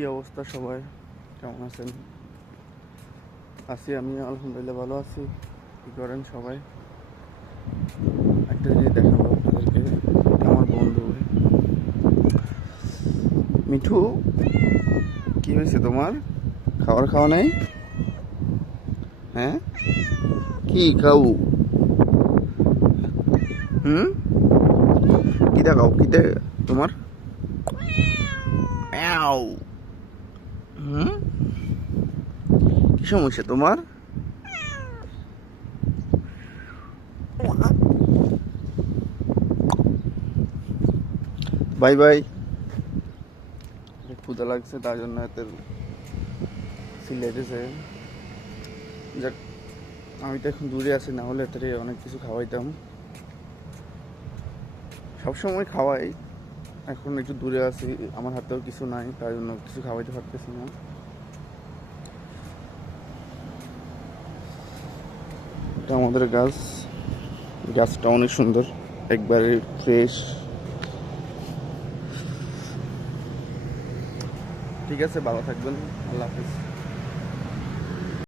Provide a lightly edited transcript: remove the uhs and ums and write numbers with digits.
কি অবস্থা সবাই, কেমন আছেন? আছি আমি আলহামদুলিল্লাহ ভালো আছি। কি করেন সবাই? একটা জিনিস দেখাবো আপনাদেরকে। এটা আমার বন্ধু মিঠু। কি হয়েছে তোমার? খাওয়া নাই? হ্যাঁ, কি খাও? হুম, কি দেখাও, কি দে তোমার? ম্যাও। হুম, কি সমস্যা তোমার? Bye bye. ক্ষুধা লাগছে তার জন্য এত সিলেটেছে। যাক, আমি তো এখন দূরে আছি, না হলে তারে অনেক কিছু খাওয়াইতাম। সবসময় খাওয়াই, এখন একটু দূরে আছি, আমার হাতেও কিছু নাই, তার জন্য কিছু খাওয়াইতে পারতেছি না। এটা আমাদের গাছ, গাছটা অনেক সুন্দর, একবারে ফ্রেশ। ঠিক আছে, ভালো থাকবেন, আল্লাহ হাফিজ।